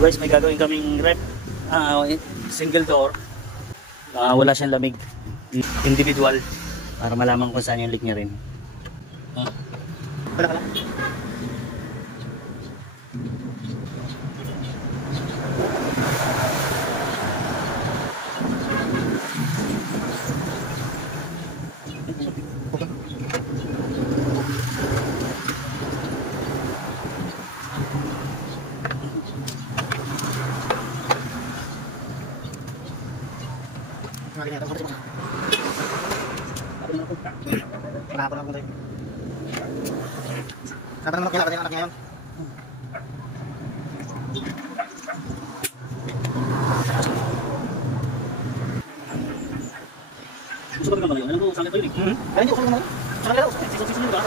So guys, may gagawin kaming rep, single door. Wala siyang lamig, individual, para malaman kung saan yung leak niya rin. Pala. Kenapa lang tayo? Sabi naman kailangan yung anak niya yun. Gusto ko naman yun. Alam mo, sangit ko yun eh. Kaya hindi ko naman. Sangit lang. Season yun ba?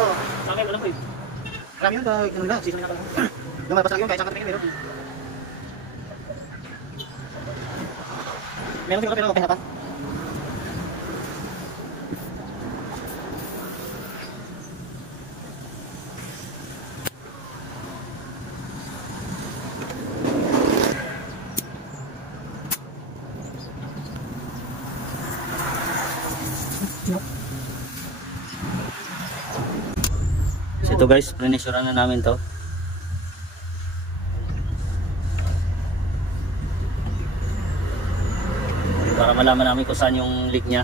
Sangit, alam ko yun. Marami yun, ganun lang. Season yun natin. Lumalabas lang yun, kahit sangit rin meron. Meron din ko pero okay hapa. So ito guys, pre-measurean na namin to. Para malaman namin kung saan yung leak nya.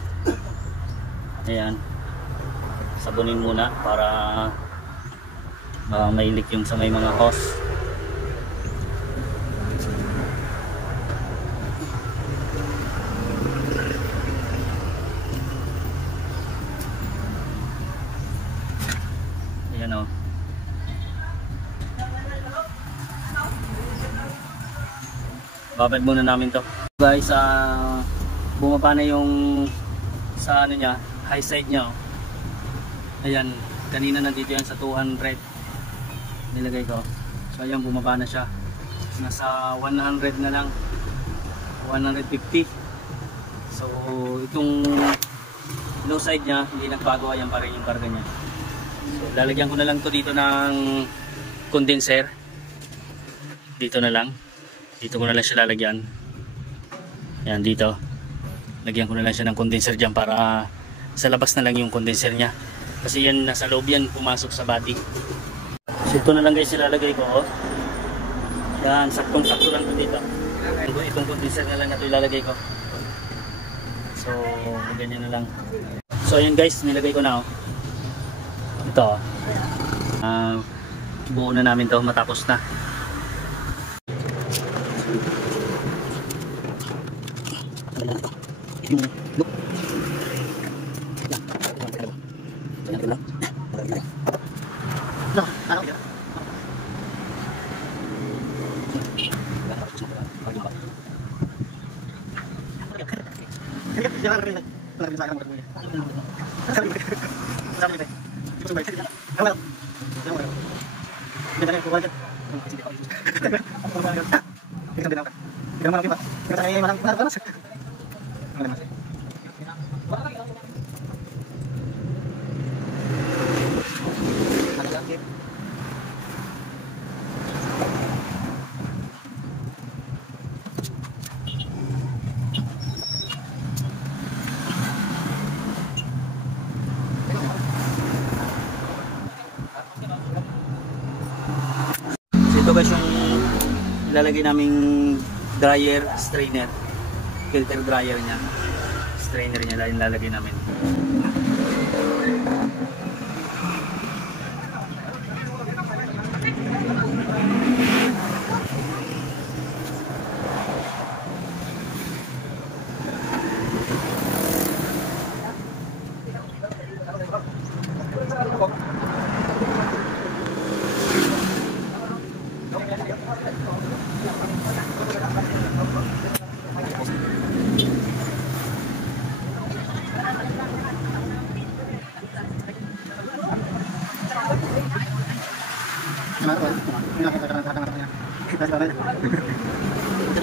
Ayan. Sabunin muna para may leak yung sa may mga hose. Ayan o. Babad muna namin to. Guys, bumaba na yung sa ano niya, high side niya. Ayan, kanina nandito yan sa 200. Nilagay ko. So ayan, bumaba na siya. Nasa 100 na lang. 150. So itong low side niya, hindi nagbago, ayan pa rin yung karga niya. So lalagyan ko na lang to dito ng condenser. Dito na lang. Dito ko na lang siya lalagyan. Ayan, dito. Lagyan ko na lang siya ng condenser dyan para sa labas na lang yung condenser niya. Kasi yan, nasa loob yan, pumasok sa body. So ito na lang guys, ilalagay ko. Yan, saktong-sakto lang ito dito. Itong condenser na lang na ito ilalagay ko. So, ganyan na lang. So ayan guys, nilagay ko na. Ito. Buo na namin to, matapos na. Ito guys yung ilalagay naming dryer strainer, filter dryer nya, strainer nya ilalagay namin.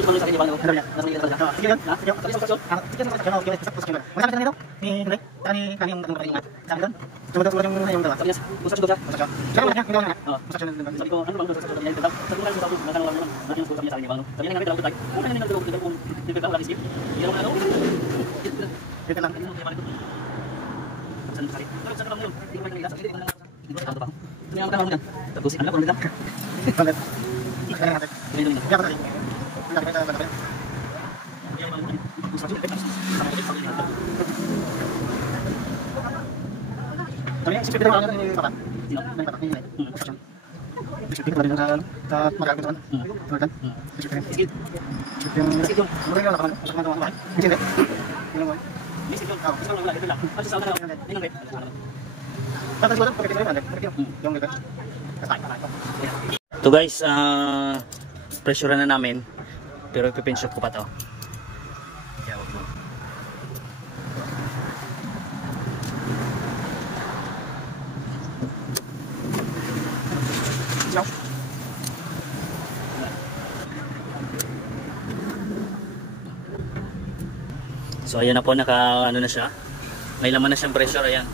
Ano sa kanya ba? Ano niya? Nasa mga talaga. Sige yun. Sige yun. Sige yun. Sige yun. Sige yun. Sige yun. Magkano ka nito? Ni Henry? Kani yung tatlong kapatid mo. Sabi doon? Sumunod yung dalawa. Sabi niya, usap siya. Sabi niya, hindi niya. Oo. Sabi ko, ano bang usap siya? Sabi ko, magkano lang naman. Sabi niya, sabi niya, sabi niya, namin dalawa tayo. Kung ano yung dalawa, kung yung dalawa, skip. Hindi naman ano. Dito lang. Saan sakit? Saan lang yun? Hindi ko nila sakit. Hindi ko nila. Hindi naman mo yan. Tapusin. Ano ko nila? Balik. Kaya natin. Ganyan lang. Kaya natin. Kaya natin. Kami yung isipin lang ng papa. Ng papa ni Henry. Isipin ko lang sa magagawa ko naman. Tulad. Isipin. Isipin yung mura yung laban. Sa mga mga. Hindi. Ano mo? Isipin yung isipin lang wala ito lang. Ano sa mga ini ng Tapos wala pagkakita yung yung lipat. So guys, pressure na namin. Pero ipipinshot ko pa to. Kaya wag mo. So ayan na po, naka ano na siya. May laman na siyang pressure, ayan.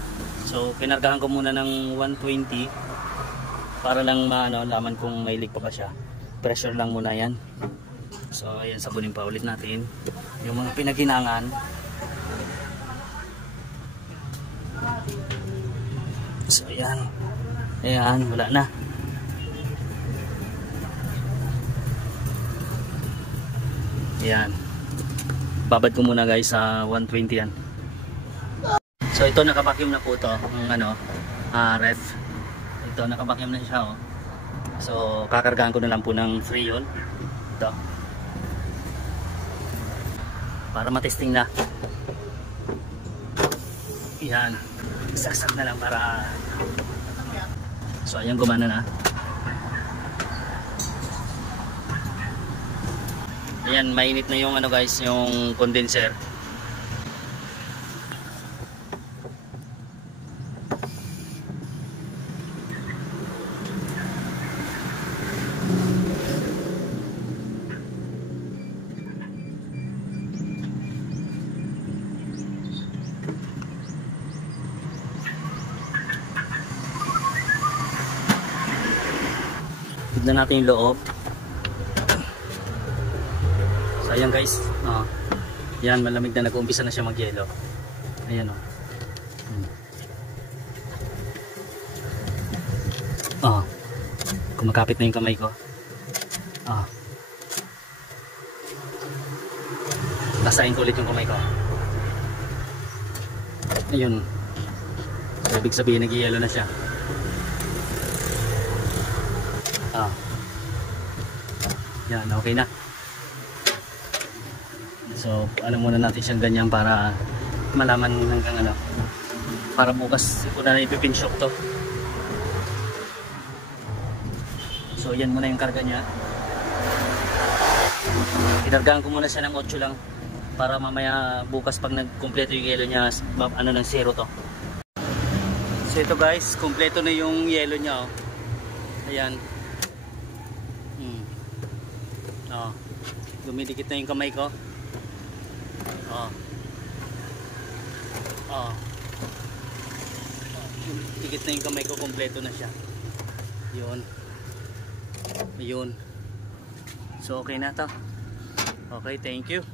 So kinargahan ko muna ng 120 para lang malaman kung may leak pa ba siya. Pressure lang muna yan. So ayan, sabunin pa ulit natin yung mga pinaginangan. So ayan. Ayan, wala na. Ayan. Babad ko muna guys sa 120 yan. So ito, nakabacuum na po ito ng ref. Ito, nakabacuum na siya, oh. So kakargahan ko na lang po ng Freon ito para matesting na. Yan, saksak na lang para so ayan, gumana na. Ayan, mainit na yung guys, yung condenser. Tignan natin yung loob. So ayan guys, yan, malamig na, nag-uumpisa na siya mag-yelo. Ayan, kumakapit na yung kamay ko. Basahin ko ulit yung kamay ko. Ayun, so ibig sabihin nag-yelo na siya. Yan, okay na. So alam muna natin siyang ganyan para malaman hanggang para bukas ko na ipipinshok to. So yan muna yung karga niya. Inargahan ko muna siya ng 8 lang para mamaya bukas pag nagkumpleto yung yelo niya, ng 0 to. So ito guys, kumpleto na yung yelo niya, oh. Ayan. Dumidikit na yung kamay ko. Dikit na yung kamay ko, kumpleto na siya. Yun. Ayun. So okay na to. Okay, thank you.